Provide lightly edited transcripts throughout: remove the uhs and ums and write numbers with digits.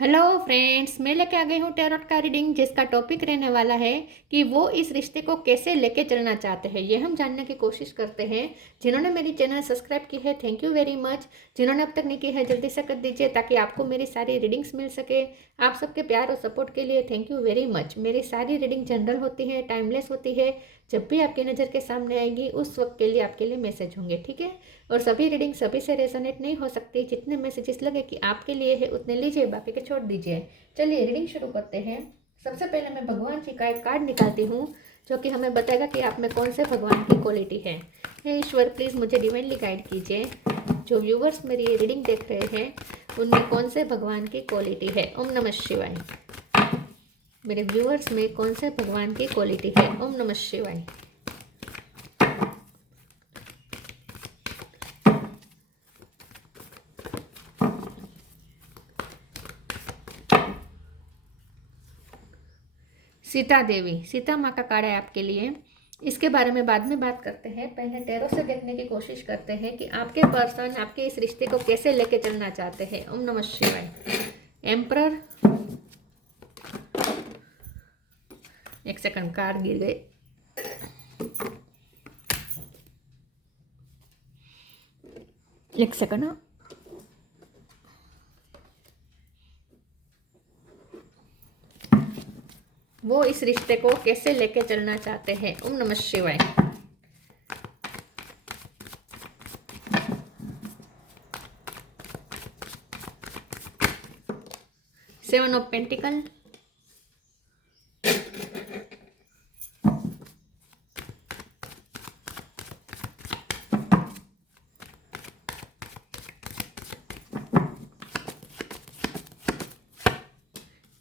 Hello friends, मैं लेके आ गई हूँ टैरोट का रीडिंग जिसका टॉपिक रहने वाला है कि वो इस रिश्ते को कैसे लेके चलना चाहते हैं। ये हम जानने की कोशिश करते हैं। जिन्होंने मेरी चैनल सब्सक्राइब की है, थैंक यू वेरी मच। जिन्होंने अब तक नहीं की है, जल्दी से कर दीजिए ताकि आपको मेरी सारी रीडिंग्स मिल सके। आप सबके प्यार और सपोर्ट के लिए थैंक यू वेरी मच। मेरी सारी रीडिंग जनरल होती है, टाइमलेस होती है। जब भी आपकी नज़र के सामने आएगी उस वक्त के लिए आपके लिए मैसेज होंगे, ठीक है। और सभी रीडिंग सभी से रेजोनेट नहीं हो सकती। जितने मैसेजेस लगे कि आपके लिए है उतने लीजिए, बाकी के छोड़ दीजिए। चलिए रीडिंग शुरू करते हैं। सबसे पहले मैं भगवान जी का एक कार्ड निकालती हूँ जो कि हमें बताएगा कि आप में कौन से भगवान की क्वालिटी है। हे ईश्वर, प्लीज़ मुझे डिवाइनली गाइड कीजिए। जो व्यूवर्स मेरी ये रीडिंग देख रहे हैं उनमें कौन से भगवान की क्वालिटी है। ओम नमः शिवाय। मेरे व्यूवर्स में कौन से भगवान की क्वालिटी है। ओम नमः शिवाय। सीता देवी, सीता माँ का कार्ड है आपके लिए। इसके बारे में बाद में बात करते हैं। पहले टैरो से देखने की कोशिश करते हैं कि आपके पर्सन आपके इस रिश्ते को कैसे लेके चलना चाहते हैं। ओम नमः शिवाय। एम्परर, एक सेकंड, कार्ड गिर गए। एक सेकंड। वो इस रिश्ते को कैसे लेके चलना चाहते हैं। ओम नमः शिवाय। Seven of pentacle,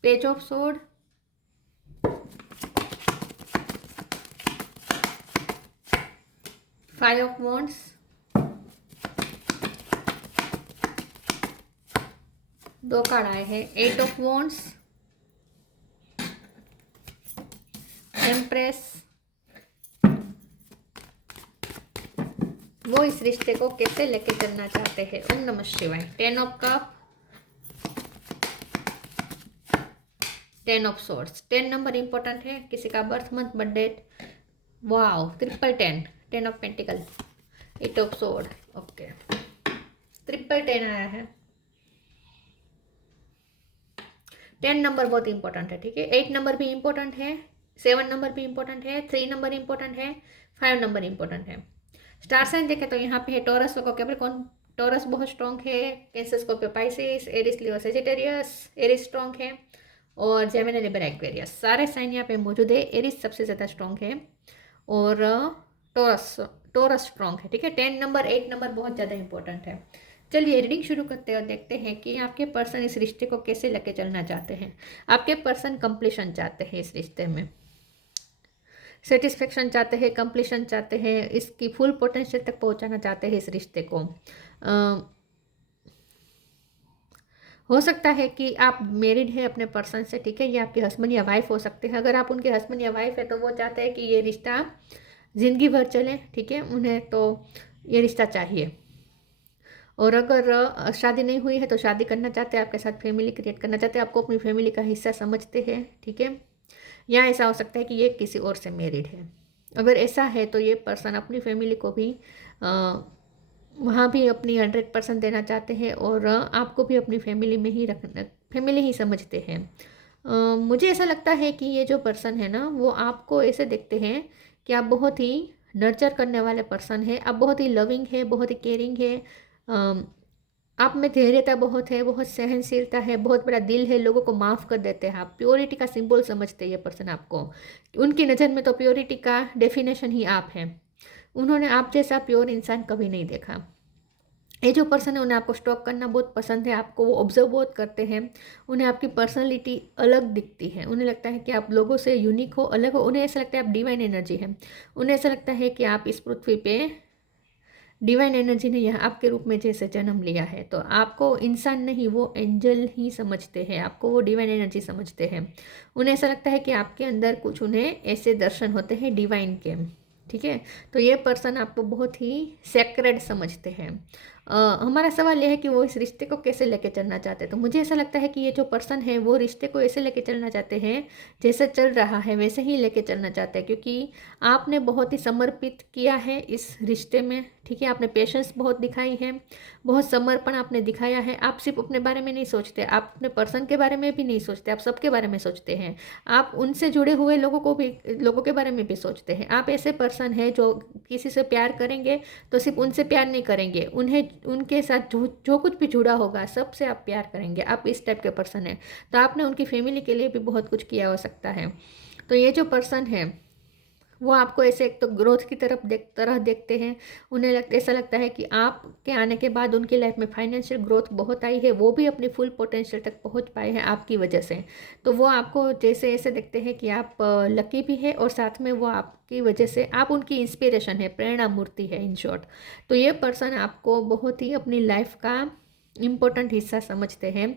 page of sword, five of wands, दो कार्ड आए हैं। Eight of wands, empress. वो इस रिश्ते को कैसे लेके चलना चाहते हैं। ओम नमः शिवाय। Ten of cup, ten of swords. 10 number important है। किसी का birth month, birth date. Wow, triple 10, 10 of pentacle, 8 of sword. Okay, triple 10 आया है। 10 नंबर बहुत इंपॉर्टेंट है, ठीक है। 8 नंबर भी इंपॉर्टेंट है, 7 नंबर भी इंपॉर्टेंट है, 3 नंबर इंपॉर्टेंट है, 5 नंबर इंपॉर्टेंट है। स्टार साइन देखें तो यहाँ पे है टॉरस को कैप्रिकॉर्न। टॉरस बहुत स्ट्रॉन्ग है। कैंसर, स्कॉर्पियो, पाइसेस, एरिस, लियो, सेजिटेरियस। एरिस स्ट्रॉन्ग है। और जेमिनी, लिबर, एक्वेरियस, सारे साइन यहाँ पे मौजूद है। एरिस सबसे ज़्यादा स्ट्रॉन्ग है और टॉरस टॉरस स्ट्रॉन्ग है, ठीक है। 10 नंबर, 8 नंबर बहुत ज़्यादा इंपॉर्टेंट है। चलिए रीडिंग शुरू करते हैं और देखते हैं कि आपके पर्सन इस रिश्ते को कैसे लेके चलना चाहते हैं। आपके पर्सन कंप्लीशन चाहते हैं, इस रिश्ते में सेटिस्फेक्शन चाहते हैं, कंप्लीशन चाहते हैं, इसकी फुल पोटेंशियल तक पहुंचाना चाहते हैं इस रिश्ते को। हो सकता है कि आप मैरिड है अपने पर्सन से, ठीक है। ये आपके हस्बैंड या वाइफ हो सकते हैं। अगर आप उनके हस्बैंड या वाइफ है तो वो चाहते हैं कि ये रिश्ता ज़िंदगी भर चले, ठीक है। उन्हें तो ये रिश्ता चाहिए। और अगर शादी नहीं हुई है तो शादी करना चाहते हैं, आपके साथ फैमिली क्रिएट करना चाहते हैं, आपको अपनी फैमिली का हिस्सा समझते हैं, ठीक है। या ऐसा हो सकता है कि ये किसी और से मैरिड है। अगर ऐसा है तो ये पर्सन अपनी फैमिली को भी वहाँ भी अपनी 100% देना चाहते हैं और आपको भी अपनी फैमिली में ही रखना, फैमिली ही समझते हैं। मुझे ऐसा लगता है कि ये जो पर्सन है ना वो आपको ऐसे देखते हैं कि आप बहुत ही नर्चर करने वाले पर्सन है। आप बहुत ही लविंग है, बहुत ही केयरिंग है। आप में धैर्यता बहुत है, बहुत सहनशीलता है, बहुत बड़ा दिल है, लोगों को माफ़ कर देते हैं आप। प्योरिटी का सिंबल समझते हैं ये पर्सन आपको। उनकी नज़र में तो प्योरिटी का डेफिनेशन ही आप हैं। उन्होंने आप जैसा प्योर इंसान कभी नहीं देखा। ये जो पर्सन है उन्हें आपको स्टॉक करना बहुत पसंद है, आपको वो ऑब्जर्व बहुत करते हैं। उन्हें आपकी पर्सनैलिटी अलग दिखती है। उन्हें लगता है कि आप लोगों से यूनिक हो, अलग हो। उन्हें ऐसा लगता है आप डिवाइन एनर्जी हैं। उन्हें ऐसा लगता है कि आप इस पृथ्वी पे डिवाइन एनर्जी ने यहाँ आपके रूप में जैसे जन्म लिया है, तो आपको इंसान नहीं वो एंजल ही समझते हैं, आपको वो डिवाइन एनर्जी समझते हैं। उन्हें ऐसा लगता है कि आपके अंदर कुछ उन्हें ऐसे दर्शन होते हैं डिवाइन के, ठीक है। तो ये पर्सन आपको बहुत ही सेक्रेड समझते हैं। हमारा सवाल यह है कि वो इस रिश्ते को कैसे लेके चलना चाहते हैं। तो मुझे ऐसा लगता है कि ये जो पर्सन है वो रिश्ते को ऐसे लेके चलना चाहते हैं, जैसे चल रहा है वैसे ही लेके चलना चाहते हैं, क्योंकि आपने बहुत ही समर्पित किया है इस रिश्ते में, ठीक है। आपने पेशेंस बहुत दिखाई है, बहुत समर्पण आपने दिखाया है। आप सिर्फ अपने बारे में नहीं सोचते, आप अपने पर्सन के बारे में भी नहीं सोचते, आप सबके बारे में सोचते हैं। आप उनसे जुड़े हुए लोगों के बारे में भी सोचते हैं। आप ऐसे पर्सन हैं जो किसी से प्यार करेंगे तो सिर्फ उनसे प्यार नहीं करेंगे, उन्हें उनके साथ जो कुछ भी जुड़ा होगा सबसे आप प्यार करेंगे। आप इस टाइप के पर्सन हैं। तो आपने उनकी फैमिली के लिए भी बहुत कुछ किया हो सकता है। तो ये जो पर्सन है वो आपको ऐसे एक तो ग्रोथ की तरह देखते हैं। उन्हें ऐसा लगता है कि आपके आने के बाद उनकी लाइफ में फाइनेंशियल ग्रोथ बहुत आई है, वो भी अपनी फुल पोटेंशियल तक पहुंच पाए हैं आपकी वजह से। तो वो आपको जैसे ऐसे देखते हैं कि आप लकी भी है, और साथ में वो आपकी वजह से आप उनकी इंस्पिरेशन है, प्रेरणा मूर्ति है इन शॉर्ट। तो ये पर्सन आपको बहुत ही अपनी लाइफ का इम्पोर्टेंट हिस्सा समझते हैं।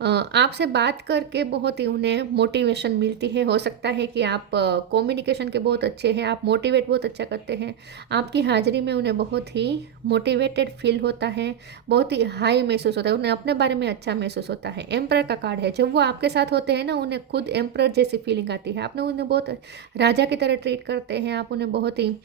आपसे बात करके बहुत ही उन्हें मोटिवेशन मिलती है। हो सकता है कि आप कम्युनिकेशन के बहुत अच्छे हैं, आप मोटिवेट बहुत अच्छा करते हैं। आपकी हाजिरी में उन्हें बहुत ही मोटिवेटेड फील होता है, बहुत ही हाई महसूस होता है, उन्हें अपने बारे में अच्छा महसूस होता है। एम्परर का कार्ड है, जब वो आपके साथ होते हैं ना, उन्हें खुद एम्परर जैसी फीलिंग आती है। आपने उन्हें बहुत राजा की तरह ट्रीट करते हैं, आप उन्हें बहुत ही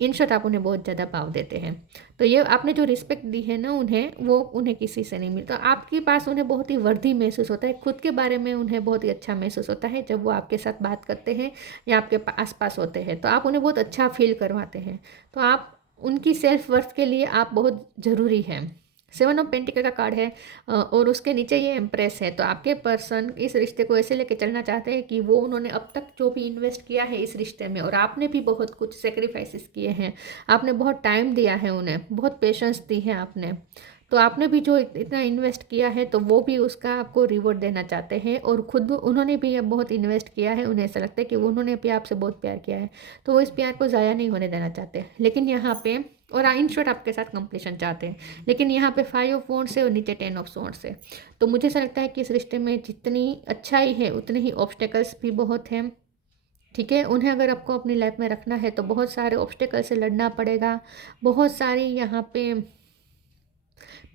इन शॉर्ट आप उन्हें बहुत ज़्यादा भाव देते हैं। तो ये आपने जो रिस्पेक्ट दी है ना उन्हें, वो उन्हें किसी से नहीं मिलता। आपके पास उन्हें बहुत ही वर्दी महसूस होता है, खुद के बारे में उन्हें बहुत ही अच्छा महसूस होता है जब वो आपके साथ बात करते हैं या आपके आसपास होते हैं। तो आप उन्हें बहुत अच्छा फील करवाते हैं। तो आप उनकी सेल्फ वर्थ के लिए आप बहुत ज़रूरी हैं। 7 ऑफ पेंटिकल का कार्ड है, और उसके नीचे ये एम्प्रेस है। तो आपके पर्सन इस रिश्ते को ऐसे लेके चलना चाहते हैं कि वो उन्होंने अब तक जो भी इन्वेस्ट किया है इस रिश्ते में, और आपने भी बहुत कुछ सेक्रीफाइसेस किए हैं, आपने बहुत टाइम दिया है उन्हें, बहुत पेशेंस दी है आपने। तो आपने भी जो इतना इन्वेस्ट किया है तो वो भी उसका आपको रिवॉर्ड देना चाहते हैं, और खुद उन्होंने भी अब बहुत इन्वेस्ट किया है। उन्हें ऐसा लगता है कि उन्होंने भी आपसे बहुत प्यार किया है, तो वो इस प्यार को ज़ाया नहीं होने देना चाहते। लेकिन यहाँ पे और इन शॉर्ट आपके साथ कंप्लीशन चाहते हैं। लेकिन यहाँ पे 5 ऑफ वॉन्ड्स है और नीचे 10 ऑफ स्वॉर्ड्स है। तो मुझे ऐसा लगता है कि इस रिश्ते में जितनी अच्छाई है उतने ही ऑब्स्टेकल्स भी बहुत हैं, ठीक है। उन्हें अगर आपको अपनी लाइफ में रखना है तो बहुत सारे ऑब्स्टेकल से लड़ना पड़ेगा, बहुत सारी यहाँ पे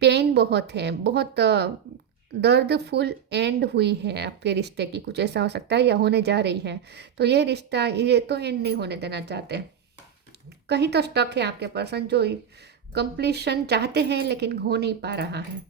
पेन बहुत है, बहुत दर्दफुल एंड हुई है आपके रिश्ते की, कुछ ऐसा हो सकता है या होने जा रही है। तो ये रिश्ता ये तो एंड नहीं होने देना चाहते, कहीं तो स्टक है आपके पर्सन जो कंप्लीशन चाहते हैं लेकिन हो नहीं पा रहा है।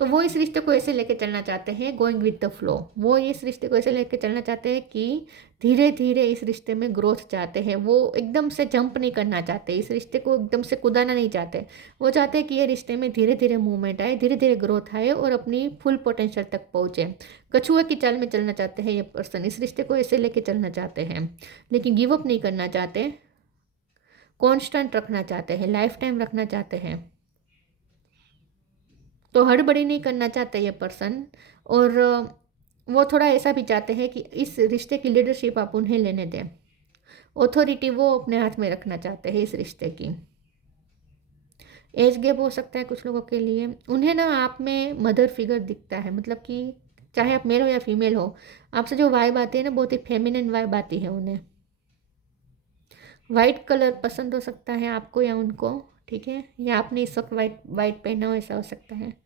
तो वो इस रिश्ते को ऐसे लेके चलना चाहते हैं, गोइंग विद द फ्लो। वो इस रिश्ते को ऐसे लेके चलना चाहते हैं कि धीरे धीरे इस रिश्ते में ग्रोथ चाहते हैं। वो एकदम से जंप नहीं करना चाहते, इस रिश्ते को एकदम से कुदाना नहीं चाहते। वो चाहते हैं कि ये रिश्ते में धीरे धीरे मूवमेंट आए, धीरे धीरे ग्रोथ आए और अपनी फुल पोटेंशियल तक पहुँचे। कछुए की चाल में चलना चाहते हैं ये पर्सन, इस रिश्ते को ऐसे लेके चलना चाहते हैं, लेकिन गिव अप नहीं करना चाहते, कांस्टेंट रखना चाहते हैं, लाइफ टाइम रखना चाहते हैं। तो हड़बड़ी नहीं करना चाहते ये पर्सन, और वो थोड़ा ऐसा भी चाहते हैं कि इस रिश्ते की लीडरशिप आप उन्हें लेने दें। ऑथोरिटी वो अपने हाथ में रखना चाहते हैं इस रिश्ते की। एज गैप हो सकता है कुछ लोगों के लिए। उन्हें ना आप में मदर फिगर दिखता है, मतलब कि चाहे आप मेल हो या फीमेल हो, आपसे जो वाइब आती है ना बहुत ही फेमिनिन वाइब आती है उन्हें। वाइट कलर पसंद हो सकता है आपको या उनको, ठीक है, या आपने इस वक्त वाइट वाइट पहना हो, ऐसा हो सकता है।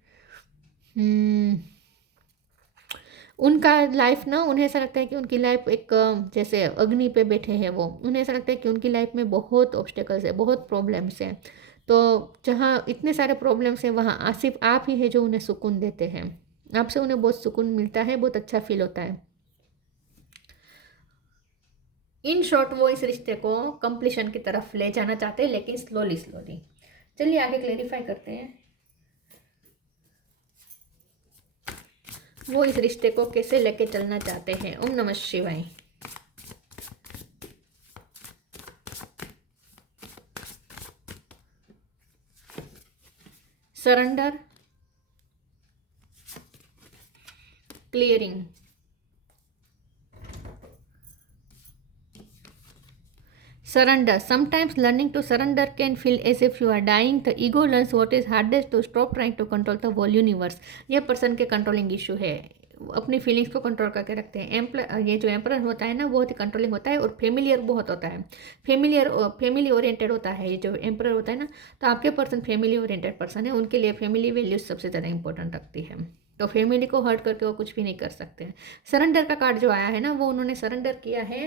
उनका लाइफ ना, उन्हें ऐसा लगता है कि उनकी लाइफ एक जैसे अग्नि पे बैठे हैं वो। उन्हें ऐसा लगता है कि उनकी लाइफ में बहुत ऑब्स्टेकल्स है, बहुत प्रॉब्लम्स हैं। तो जहाँ इतने सारे प्रॉब्लम्स हैं वहाँ सिर्फ आप ही है जो उन्हें सुकून देते हैं। आपसे उन्हें बहुत सुकून मिलता है, बहुत अच्छा फील होता है। इन शॉर्ट वो इस रिश्ते को कंप्लीशन की तरफ ले जाना चाहते हैं, लेकिन स्लोली स्लोली। चलिए आगे क्लेरिफाई करते हैं वो इस रिश्ते को कैसे लेके चलना चाहते हैं। ओम नमः शिवाय। Surrender, clearing, surrender. Sometimes learning to surrender can feel as if you are dying. The ego learns what is hardest to stop trying to control the whole universe. यह पर्सन के कंट्रोलिंग इशू है। अपनी feelings को control करके रखते हैं। ये जो एम्परर होता है ना, बहुत ही कंट्रोलिंग होता है और फेमिलियर बहुत होता है। फैमिली ओरिएंटेड होता है ये जो एम्परर होता है ना। तो आपके पर्सन फैमिली ओरिएंटेड पर्सन है, उनके लिए फैमिली वैल्यूज सबसे ज़्यादा इंपॉर्टेंट रखती है। तो फैमिली को हर्ट करके वो कुछ भी नहीं कर सकते। सरेंडर का कार्ड जो आया है ना, वो उन्होंने सरेंडर किया है,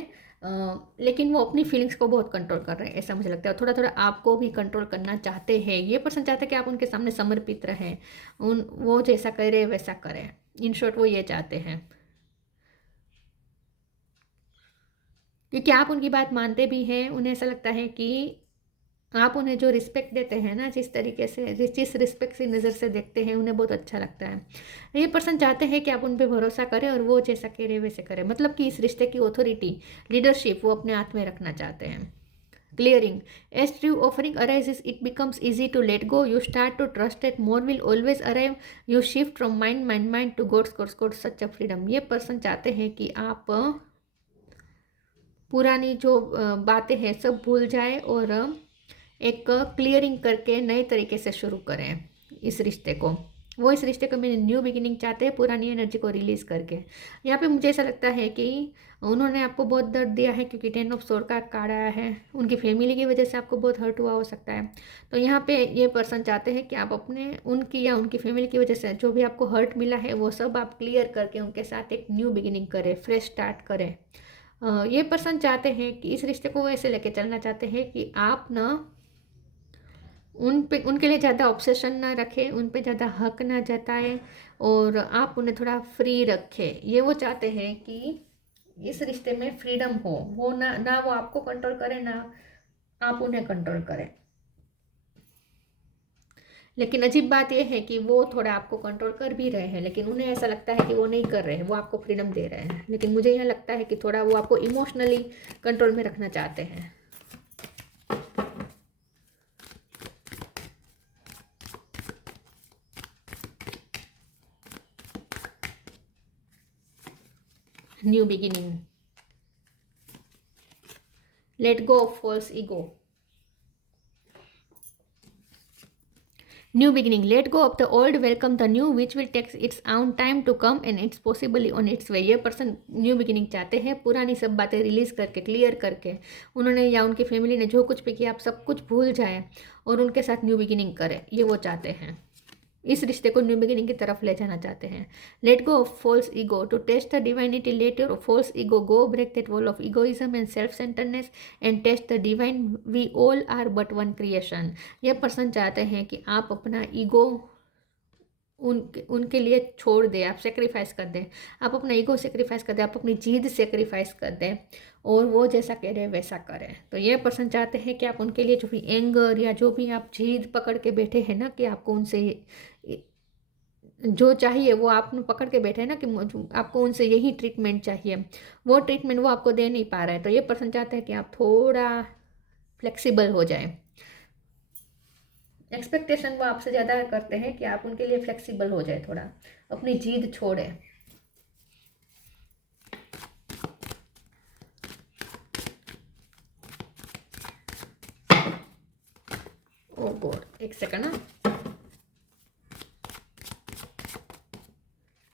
लेकिन वो अपनी फीलिंग्स को बहुत कंट्रोल कर रहे हैं, ऐसा मुझे लगता है। थोड़ा थोड़ा आपको भी कंट्रोल करना चाहते हैं। ये पर्सन चाहते हैं कि आप उनके सामने समर्पित रहें, वो जैसा करे वैसा करें। इन शॉर्ट वो ये चाहते हैं, क्योंकि आप उनकी बात मानते भी हैं। उन्हें ऐसा लगता है कि आप उन्हें जो रिस्पेक्ट देते हैं ना, जिस तरीके से, जिस रिस्पेक्ट से नज़र से देखते हैं, उन्हें बहुत अच्छा लगता है। ये पर्सन चाहते हैं कि आप उन पर भरोसा करें और वो जैसा कह रहे वैसे करें। मतलब कि इस रिश्ते की ऑथोरिटी, लीडरशिप वो अपने हाथ में रखना चाहते हैं। Clearing, as true offering arises it becomes easy to let go, you start to trust that more will always arrive, you shift from mind to God's such a freedom. ये person चाहते हैं कि आप पुरानी जो बातें हैं सब भूल जाए और एक क्लियरिंग करके नए तरीके से शुरू करें इस रिश्ते को। वो इस रिश्ते को मेरे न्यू बिगिनिंग चाहते हैं, पुरानी एनर्जी को रिलीज़ करके। यहाँ पे मुझे ऐसा लगता है कि उन्होंने आपको बहुत दर्द दिया है, क्योंकि 10 ऑफ सोर्ड का कार्ड आया है। उनकी फैमिली की वजह से आपको बहुत हर्ट हुआ हो सकता है। तो यहाँ पे ये पर्सन चाहते हैं कि आप अपने, उनकी या उनकी फैमिली की वजह से जो भी आपको हर्ट मिला है वो सब आप क्लियर करके उनके साथ एक न्यू बिगिनिंग करें, फ्रेश स्टार्ट करें। ये पर्सन चाहते हैं कि इस रिश्ते को वैसे लेके चलना चाहते हैं कि आप ना उन पे, उनके लिए ज़्यादा ऑब्सेशन ना रखें, उन पे ज़्यादा हक ना जताएं और आप उन्हें थोड़ा फ्री रखें। ये वो चाहते हैं कि इस रिश्ते में फ्रीडम हो, वो ना वो आपको कंट्रोल करें, ना आप उन्हें कंट्रोल करें। लेकिन अजीब बात यह है कि वो थोड़ा आपको कंट्रोल कर भी रहे हैं, लेकिन उन्हें ऐसा लगता है कि वो नहीं कर रहे हैं, वो आपको फ्रीडम दे रहे हैं। लेकिन मुझे यह लगता है कि थोड़ा वो आपको इमोशनली कंट्रोल में रखना चाहते हैं। New beginning, let go of false ego. New beginning, let go of the old, welcome the new which will take its own time to come and it's possibly on its way। ये person new beginning चाहते हैं, पुरानी सब बातें release करके, clear करके। उन्होंने या उनकी फैमिली ने जो कुछ भी किया, आप सब कुछ भूल जाए और उनके साथ न्यू बिगिनिंग करें। ये वो चाहते हैं, इस रिश्ते को न्यू बिगिनिंग की तरफ ले जाना चाहते हैं। Let go of false ego, to taste the divinity, let your false ego go, break that wall of egoism and self centreness and taste the divine, we all are but one creation. यह person चाहते हैं कि आप अपना ego उनके लिए छोड़ दें, आप सेक्रीफाइस कर दें, आप अपना ईगो सेक्रीफाइस कर दें, आप अपनी जीद सेक्रीफाइस कर दें और वो जैसा कह रहे हैं वैसा करें। तो ये पर्सन चाहते हैं कि आप उनके लिए जो भी एंगर या जो भी आप जीद पकड़ के बैठे हैं ना, कि आपको उनसे जो चाहिए वो आप पकड़ के बैठे हैं ना, कि आपको उनसे यही ट्रीटमेंट चाहिए, वो ट्रीटमेंट वो आपको दे नहीं पा रहा है। तो ये पर्सन चाहते हैं कि आप थोड़ा फ्लेक्सिबल हो जाए। एक्सपेक्टेशन वो आपसे ज़्यादा करते हैं कि आप उनके लिए फ्लेक्सिबल हो जाए, थोड़ा अपनी जिद छोड़े। ओ गॉड, एक सेकंड ना,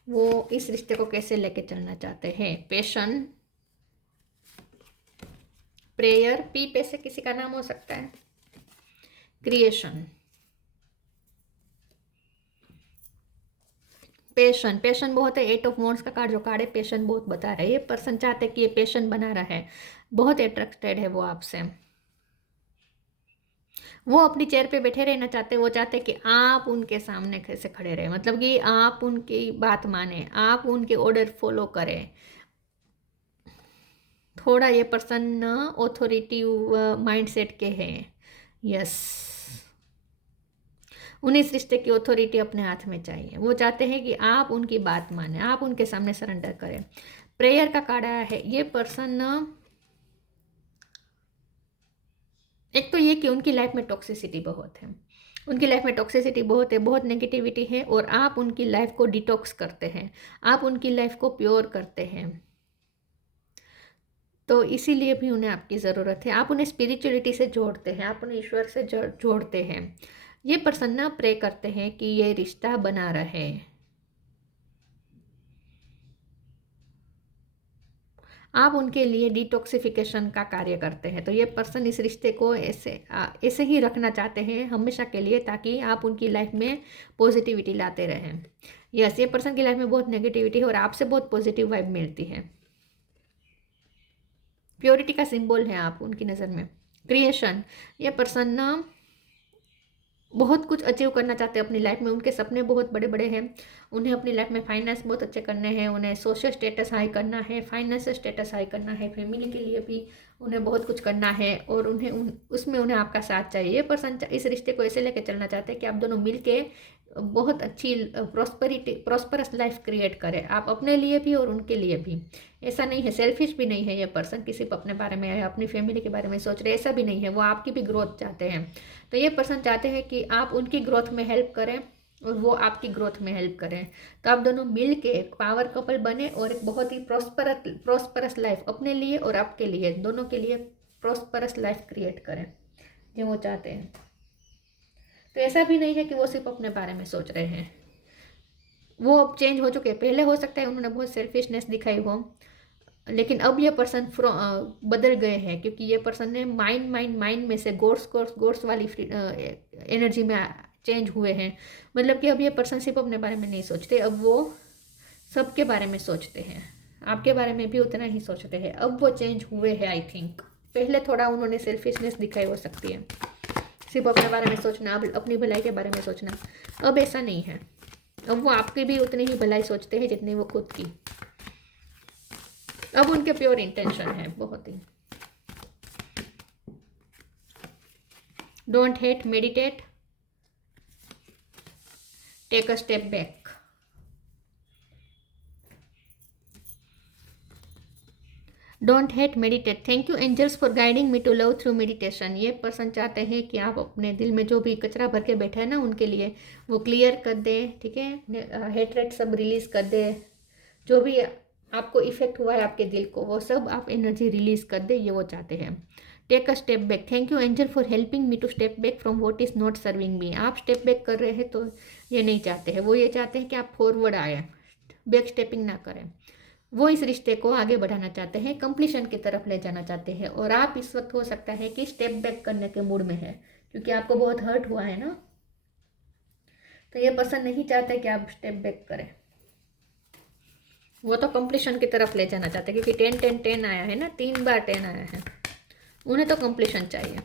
वो इस रिश्ते को कैसे लेके चलना चाहते हैं। पैशन, प्रेयर, पी पे से किसी का नाम हो सकता है, क्रिएशन, पैशन। पैशन बहुत है, 8 ऑफ वॉन्ड्स का कार्ड जो कार्ड है पैशन बहुत बता रहा है। ये पर्सन चाहते हैं कि ये पैशन बना रहा है, बहुत अट्रैक्टेड है वो आपसे। वो अपनी चेयर पे बैठे रहना चाहते हैं, वो चाहते हैं कि आप उनके सामने कैसे खड़े रहे, मतलब कि आप उनकी बात माने, आप उनके ऑर्डर फॉलो करें। थोड़ा ये पर्सन ऑथोरिटिव माइंडसेट के हैं। यस, उन्हें इस रिश्ते की ऑथोरिटी अपने हाथ में चाहिए। वो चाहते हैं कि आप उनकी बात माने, आप उनके सामने सरेंडर करें। प्रेयर का कार्ड आया है। ये पर्सन एक तो ये कि उनकी लाइफ में टॉक्सिसिटी बहुत है, उनकी लाइफ में टॉक्सिसिटी बहुत है, बहुत नेगेटिविटी है, और आप उनकी लाइफ को डिटॉक्स करते हैं, आप उनकी लाइफ को प्योर करते हैं। तो इसीलिए भी उन्हें आपकी ज़रूरत है। आप उन्हें स्पिरिचुअलिटी से जोड़ते हैं, आप उन्हें ईश्वर से जोड़ते हैं। ये पर्सन प्रे करते हैं कि ये रिश्ता बना रहे। आप उनके लिए डिटॉक्सिफिकेशन का कार्य करते हैं। तो ये पर्सन इस रिश्ते को ऐसे ही रखना चाहते हैं हमेशा के लिए, ताकि आप उनकी लाइफ में पॉजिटिविटी लाते रहें। यस, ये पर्सन की लाइफ में बहुत नेगेटिविटी है और आपसे बहुत पॉजिटिव वाइब मिलती है। प्योरिटी का सिंबल है आप उनकी नज़र में। क्रिएशन, ये पर्सन ना बहुत कुछ अचीव करना चाहते हैं अपनी लाइफ में, उनके सपने बहुत बड़े बड़े हैं। उन्हें अपनी लाइफ में फाइनेंस बहुत अच्छे करने हैं, उन्हें सोशल स्टेटस हाई करना है, फाइनेंशियल स्टेटस हाई करना है, फैमिली के लिए भी उन्हें बहुत कुछ करना है, और उसमें उन्हें आपका साथ चाहिए। ये पर्सन इस रिश्ते को ऐसे लेके चलना चाहते हैं कि आप दोनों मिल के बहुत अच्छी प्रॉस्परस लाइफ क्रिएट करें, आप अपने लिए भी और उनके लिए भी। ऐसा नहीं है, सेल्फिश भी नहीं है ये पर्सन कि सिर्फ अपने बारे में या अपनी फैमिली के बारे में सोच रहे, ऐसा भी नहीं है। वो आपकी भी ग्रोथ चाहते हैं। तो ये पर्सन चाहते हैं कि आप उनकी ग्रोथ में हेल्प करें और वो आपकी ग्रोथ में हेल्प करें। तो आप दोनों मिल के एक पावर कपल बने और एक बहुत ही प्रॉस्परस लाइफ अपने लिए और आपके लिए, दोनों के लिए प्रॉस्परस लाइफ क्रिएट करें जो वो चाहते हैं। तो ऐसा भी नहीं है कि वो सिर्फ अपने बारे में सोच रहे हैं, वो अब चेंज हो चुके हैं। पहले हो सकता है उन्होंने बहुत सेल्फिशनेस दिखाई हो, लेकिन अब ये पर्सन बदल गए हैं, क्योंकि ये पर्सन ने माइंड में से गोर्स वाली एनर्जी में चेंज हुए हैं। मतलब कि अब ये पर्सन सिर्फ अपने बारे में नहीं सोचते, अब वो सबके बारे में सोचते हैं, आपके बारे में भी उतना ही सोचते हैं। अब वो चेंज हुए हैं आई थिंक। पहले थोड़ा उन्होंने सेल्फिशनेस दिखाई हो सकती है, सिर्फ अपने बारे में सोचना, अपनी भलाई के बारे में सोचना। अब ऐसा नहीं है, अब वो आपकी भी उतनी ही भलाई सोचते हैं जितनी वो खुद की। अब उनके प्योर इंटेंशन है बहुत ही। Don't hate, meditate, take a step back. Don't hate, meditate, thank you angels for guiding me to love through meditation. ये पर्सन चाहते हैं कि आप अपने दिल में जो भी कचरा भर के बैठे हैं ना उनके लिए वो क्लियर कर दें, ठीक है। हेटरेट सब रिलीज कर दे, जो भी आपको इफेक्ट हुआ है आपके दिल को वो सब आप एनर्जी रिलीज कर दे, ये वो चाहते हैं। Take a step back, thank you angel for helping me to step back from what is not serving me. आप स्टेप बैक कर रहे हैं तो ये नहीं चाहते हैं, वो ये चाहते हैं कि आप फॉरवर्ड आए, बैक स्टेपिंग ना करें। वो इस रिश्ते को आगे बढ़ाना चाहते हैं, कंप्लीशन की तरफ ले जाना चाहते हैं। और आप इस वक्त हो सकता है कि स्टेप बैक करने के मूड में है, क्योंकि आपको बहुत हर्ट हुआ है ना। तो ये पसंद नहीं चाहते कि आप स्टेप बैक करें, वो तो कंप्लीशन की तरफ ले जाना चाहते हैं, क्योंकि 10 10 10 आया है ना, 3 बार 10 आया है, उन्हें तो कंप्लीशन चाहिए।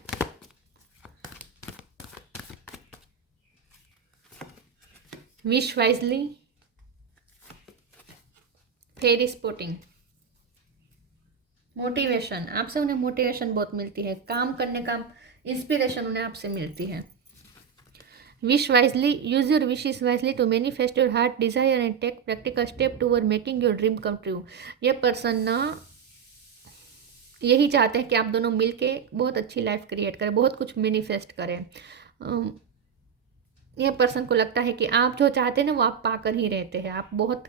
विश वाइजली, फेरी स्पोर्टिंग, मोटिवेशन, आपसे उन्हें मोटिवेशन बहुत मिलती है, काम करने का इंस्पिरेशन उन्हें आपसे मिलती है। Wish wisely, use your wishes wisely to manifest your heart desire and take practical step toward making your dream come true. ये पर्सन ना यही चाहते हैं कि आप दोनों मिलके बहुत अच्छी लाइफ क्रिएट करें, बहुत कुछ मैनिफेस्ट करें। ये पर्सन को लगता है कि आप जो चाहते हैं ना वो आप पाकर ही रहते हैं, आप बहुत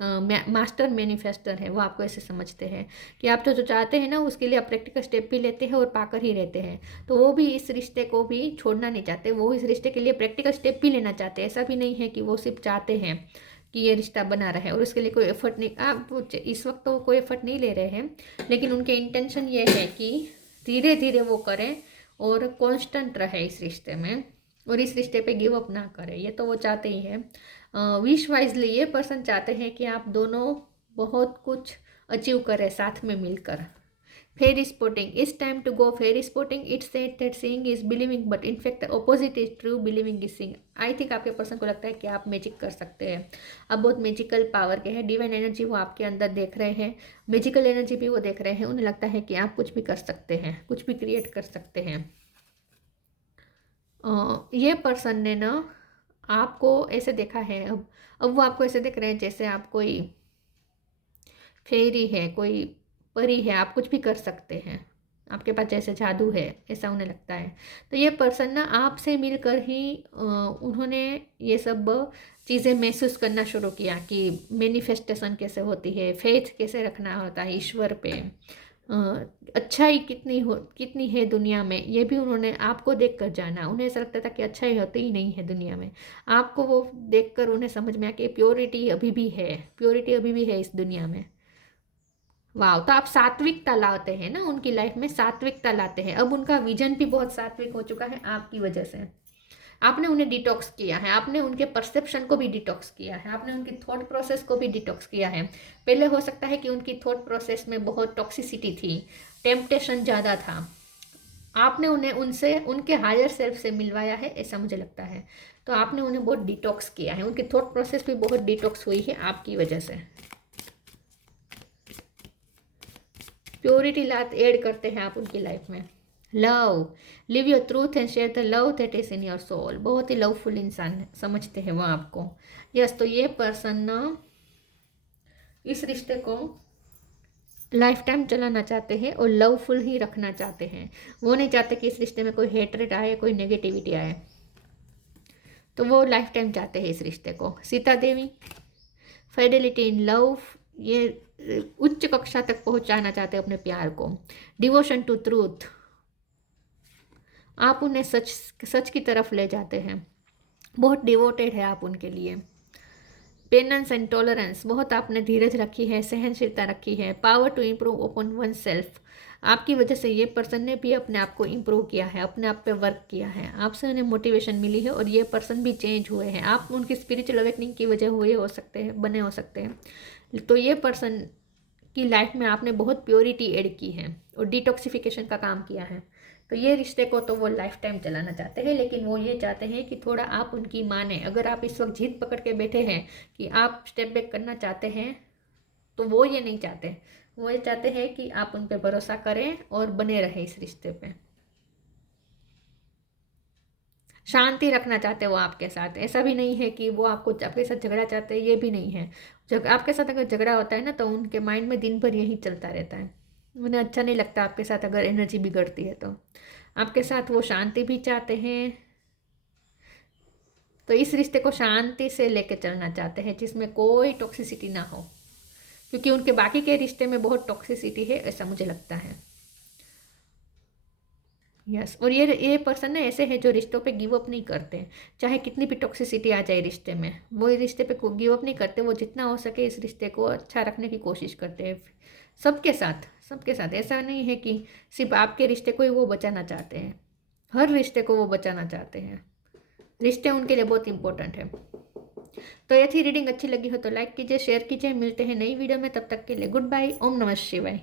मास्टर मैनिफेस्टर है, वो आपको ऐसे समझते हैं कि आप जो चाहते हैं ना उसके लिए आप प्रैक्टिकल स्टेप भी लेते हैं और पाकर ही रहते हैं। तो वो भी इस रिश्ते को भी छोड़ना नहीं चाहते, वो इस रिश्ते के लिए प्रैक्टिकल स्टेप भी लेना चाहते हैं। ऐसा भी नहीं है कि वो सिर्फ चाहते हैं कि ये रिश्ता बना रहे और उसके लिए कोई एफर्ट नहीं, आप इस वक्त तो कोई एफर्ट नहीं ले रहे हैं, लेकिन उनके इंटेंशन ये है कि धीरे धीरे वो करें और कॉन्स्टेंट रहे इस रिश्ते में, और इस रिश्ते पे गिव अप ना करें, ये तो वो चाहते ही है। विश वाइजली, ये पर्सन चाहते हैं कि आप दोनों बहुत कुछ अचीव करें साथ में मिलकर। Fairy sporting, it's time to go fairy sporting, it's said that seeing is believing but in fact the opposite is true, believing is seeing. I think आपके पर्सन को लगता है कि आप मैजिक कर सकते हैं, आप बहुत मैजिकल पावर के हैं, डिवाइन एनर्जी वो आपके अंदर देख रहे हैं, मैजिकल एनर्जी भी वो देख रहे हैं, उन्हें लगता है कि आप कुछ भी कर सकते हैं, कुछ भी क्रिएट कर सकते हैं। ये पर्सन ने ना आपको ऐसे देखा है, अब वो आपको ऐसे देख रहे हैं जैसे आप कोई फेरी है, कोई परी है, आप कुछ भी कर सकते हैं, आपके पास जैसे जादू है, ऐसा उन्हें लगता है। तो ये पर्सन ना आपसे मिलकर ही उन्होंने ये सब चीज़ें महसूस करना शुरू किया कि मैनिफेस्टेशन कैसे होती है, फेथ कैसे रखना होता है ईश्वर पे, अच्छाई कितनी है दुनिया में, ये भी उन्होंने आपको देखकर जाना। उन्हें ऐसा लगता था कि अच्छाई होती ही नहीं है दुनिया में, आपको वो देखकर उन्हें समझ में आया कि प्योरिटी अभी भी है, प्योरिटी अभी भी है इस दुनिया में। वाह, तो आप सात्विकता लाते हैं ना, उनकी लाइफ में सात्विकता लाते हैं। अब उनका विजन भी बहुत सात्विक हो चुका है आपकी वजह से। आपने उन्हें डिटॉक्स किया है, आपने उनके परसेप्शन को भी डिटॉक्स किया है, आपने उनकी थॉट प्रोसेस को भी डिटॉक्स किया है। पहले हो सकता है कि उनकी थॉट प्रोसेस में बहुत टॉक्सिसिटी थी, टेम्पटेशन ज़्यादा था। आपने उन्हें उनसे, उनके हायर सेल्फ से मिलवाया है, ऐसा मुझे लगता है। तो आपने उन्हें बहुत डिटॉक्स किया है, उनकी थॉट प्रोसेस भी बहुत डिटॉक्स हुई है आपकी वजह से। प्योरिटी लात ऐड करते हैं आप उनकी लाइफ में। Love, live your truth and share the love that is in your soul. बहुत ही लवफुल इंसान समझते हैं वो आपको। यस, तो ये पर्सन ना इस रिश्ते को लाइफ टाइम चलाना चाहते हैं और लवफुल ही रखना चाहते हैं। वो नहीं चाहते कि इस रिश्ते में कोई हेटरेट आए, कोई नेगेटिविटी आए। तो वो लाइफ टाइम चाहते हैं इस रिश्ते को। Sita Devi, fidelity in love, ये उच्च कक्षा तक पहुंचाना चाहते हैं अपने प्यार को। डिवोशन टू ट्रूथ, आप उन्हें सच सच की तरफ ले जाते हैं, बहुत डिवोटेड है आप उनके लिए। पेनेंस एंड टॉलरेंस, बहुत आपने धीरज रखी है, सहनशीलता रखी है। Power to improve upon one self, आपकी वजह से ये पर्सन ने भी अपने आप को इम्प्रूव किया है, अपने आप पे वर्क किया है, आपसे उन्हें मोटिवेशन मिली है और ये पर्सन भी चेंज हुए हैं। आप उनकी स्पिरिचुअल अवेकनिंग की वजह हुए हो सकते हैं, बने हो सकते हैं। तो ये पर्सन की लाइफ में आपने बहुत प्योरिटी ऐड की है और डिटॉक्सिफिकेशन का काम किया है। तो ये रिश्ते को तो वो लाइफ टाइम चलाना चाहते हैं, लेकिन वो ये चाहते हैं कि थोड़ा आप उनकी माने। अगर आप इस वक्त जिद पकड़ के बैठे हैं कि आप स्टेप बैक करना चाहते हैं, तो वो ये नहीं चाहते। वो ये चाहते हैं कि आप उन पर भरोसा करें और बने रहें इस रिश्ते पे। शांति रखना चाहते हैं वो आपके साथ। ऐसा भी नहीं है कि वो आपके साथ झगड़ा चाहते हैं, ये भी नहीं है। जब आपके साथ अगर झगड़ा होता है ना, तो उनके माइंड में दिन भर यही चलता रहता है। उन्हें अच्छा नहीं लगता आपके साथ अगर एनर्जी बिगड़ती है तो। आपके साथ वो शांति भी चाहते हैं। तो इस रिश्ते को शांति से लेके चलना चाहते हैं, जिसमें कोई टॉक्सिसिटी ना हो, क्योंकि उनके बाकी के रिश्ते में बहुत टॉक्सिसिटी है, ऐसा मुझे लगता है। यस, और ये पर्सन ना ऐसे हैं जो रिश्तों पे गिव अप नहीं करते। चाहे कितनी भी टॉक्सिसिटी आ जाए रिश्ते में, वो इस रिश्ते पे गिव अप नहीं करते। वो जितना हो सके इस रिश्ते को अच्छा रखने की कोशिश करते हैं, सबके साथ, सबके साथ। ऐसा नहीं है कि सिर्फ आपके रिश्ते को ही वो बचाना चाहते हैं, हर रिश्ते को वो बचाना चाहते हैं। रिश्ते उनके लिए बहुत इंपॉर्टेंट है। तो ये थी रीडिंग। अच्छी लगी हो तो लाइक कीजिए, शेयर कीजिए। मिलते हैं नई वीडियो में, तब तक के लिए गुड बाय। ओम नमः शिवाय।